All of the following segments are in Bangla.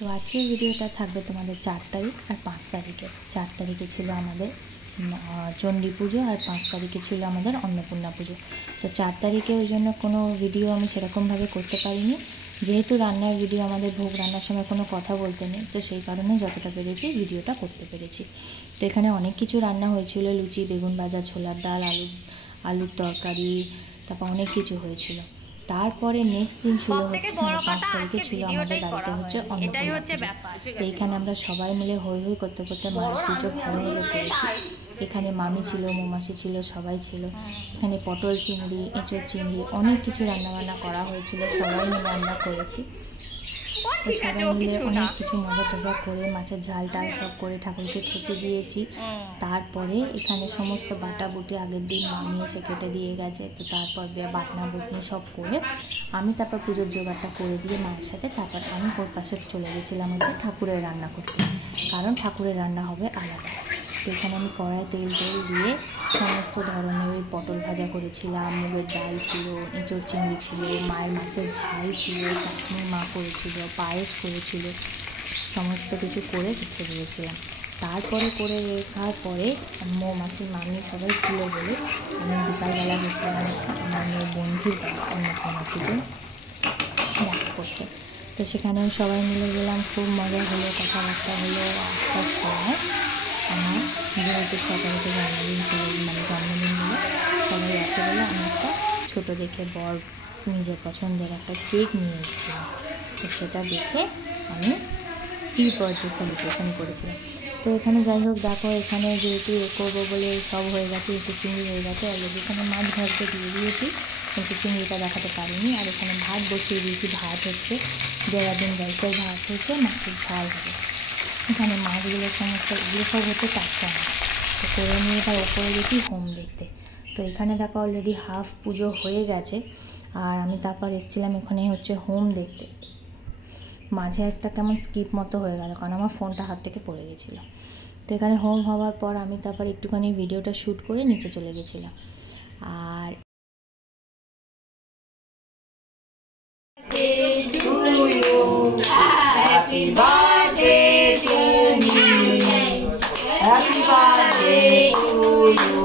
তো আজকের ভিডিওটা থাকবে তোমাদের 4 তারিখ আর 5 তারিখে। 4 তারিখে ছিল আমাদের চণ্ডী পুজো আর 5 তারিখে ছিল আমাদের অন্নপূর্ণা পুজো। তো 4 তারিখে ওই জন্য কোনো ভিডিও আমি সেরকমভাবে করতে পারিনি, যেহেতু রান্নার ভিডিও আমাদের ভোগ রান্নার সময় কোনো কথা বলতে নেই, তো সেই কারণে যতটা পেরেছি ভিডিওটা করতে পেরেছি। তো এখানে অনেক কিছু রান্না হয়েছিল, লুচি, বেগুন ভাজা, ছোলার ডাল, আলুর তরকারি, তারপর অনেক কিছু হয়েছিল। তারপরে নেক্সট দিন ছিল হচ্ছে 5 তারিখে ছিল আমাদের বাড়িতে হচ্ছে অন্নপূর্ণা পুজো। তো এইখানে আমরা সবাই মিলে হই হই করতে করতে মায়ের পুজো ভালো হলে করেছি। এখানে মামি ছিল, মৌমাসি ছিল, সবাই ছিল। এখানে পটল চিংড়ি, এঁচোড় চিংড়ি, অনেক কিছু রান্নাবান্না করা হয়েছিল, সবাই মিলে আমরা করেছি। তো সবাই মিলে অনেক কিছু মজা টজা করে মাছের ঝাল টাল সব করে ঠাকুরকে খেতে দিয়েছি। তারপরে এখানে সমস্ত বাটা বুটি আগের দিন মামি এসে কেটে দিয়ে গেছে, তো তারপর বাটনা বুটনি সব করে আমি তারপর পুজোর জোগাড়টা করে দিয়ে মায়ের সাথে তারপর আমি ওর পাশে চলে গেছিলাম হচ্ছে ঠাকুরের রান্না করতে, কারণ ঠাকুরের রান্না হবে আলাদা। তো এখানে আমি কড়াই তেল দিয়ে সমস্ত ধরনের ওই পটল ভাজা করেছিলাম, মুগের ডাল ছিল, এঁচোড় চিংড়ি ছিল, মায়ের মাছের ঝাল ছিল, চাটনি মা করেছিল, পায়েস করেছিল, সমস্ত কিছু করে রেখে দিয়েছিলাম। তারপরে করে রেখার পরে মৌমাছি মামি সবাই ছিল বলে আমি বিকালবেলা গেছিলাম আমার মেয়ের বন্ধুর অন্নপূর্ণা থেকে দেখা করতে। তো সেখানে সবাই মিলে গেলাম, খুব মজা হলো, কথাবার্তা হলো। আসার সময় আমার যেহেতু সকালে জন্মদিন ছিল, জন্মদিন হলো, সবাই আসতে বলে আমি একটা ছোটো দেখে বর নিজের পছন্দের একটা কেক নিয়ে এসেছিলাম। তো সেটা দেখে আমি বার্থডে সেলিব্রেশন করেছিলাম। তো এখানে যাই হোক দেখো, এখানে যেহেতু করবো বলে সব হয়ে গেছে, একটু চিংড়ি হয়ে গেছে, অলরেডি এখানে মাছ ভাজতে দিয়ে দিয়েছি, কিন্তু চিংড়িটা দেখাতে পারিনি। আর এখানে ভাত বসিয়ে দিয়েছি, ভাত হচ্ছে দেরাদিন রাইসের ভাত হচ্ছে, মাছের ঝাল হবে। এখানে মাছগুলো সমস্ত এগুলো সব হচ্ছে টাটকা মাছ। তো করে নিয়ে তার ওপরে গেছি হোম দেখতে। তো এখানে দেখো অলরেডি হাফ পুজো হয়ে গেছে, আর আমি তারপর এসেছিলাম এখানে হচ্ছে হোম দেখতে। মাঝে একটা কেমন স্কিপ মতো হয়ে গেল, কারণ আমার ফোনটা হাত থেকে পড়ে গেছিলো। তো এখানে হোম হওয়ার পর আমি তারপর একটুখানি ভিডিওটা শ্যুট করে নিচে চলে গেছিলাম। আর Happy birthday to me. Happy birthday to you.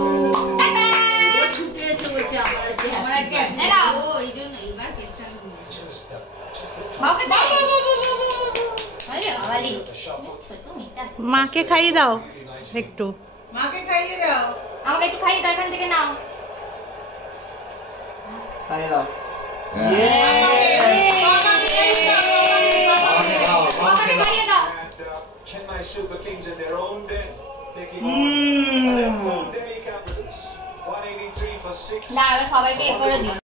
মাকে খাইয়ে দাও একটু, মাকে খাইয়ে দাও, আমাকে একটু খাইয়ে দাও, এখান থেকে নাও, খাইয়ে দাও। Chennai Super Kings in their own day, taking on Delhi Capitals. 183 for 6. না, সবাইকে এ করে দিই।